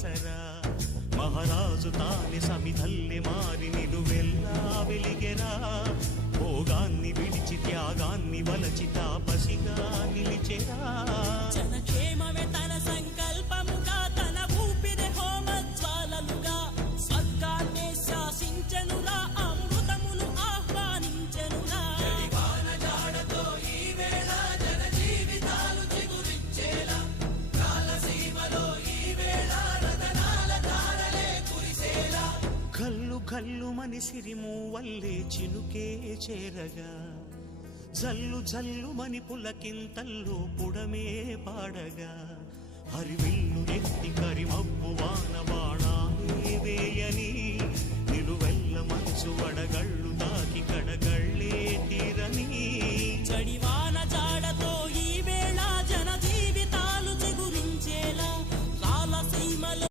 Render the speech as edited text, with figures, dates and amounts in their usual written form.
దసరా మహారాజు తాని సమిధల్లె మారి నిలువెల్లా వెలిగెరా భోగాన్ని విడిచి త్యాగాన్ని వలచి తాపసిగా నిలిచెరా జనక్షేమమే తన సంకల్పముగా తన ఊపిరి హోమజ్వాలలుగా స్వర్గాన్నే శాసించెనురా అమృతమును ఆహ్వానించెనురా జాడతో ఈ వేళ జన జీవితాలు చిగురించేలా కాలసీమలో ఈ వేళ రతనాల ధారలే కురిసేలా కల్లు కల్లు మని సిరిము వల్లే చినుకే చేరగా జల్లు జల్లు మని పులకింతల్లో పుడమే పాడగా హరివిల్లు ఎత్తి కరిమబ్బు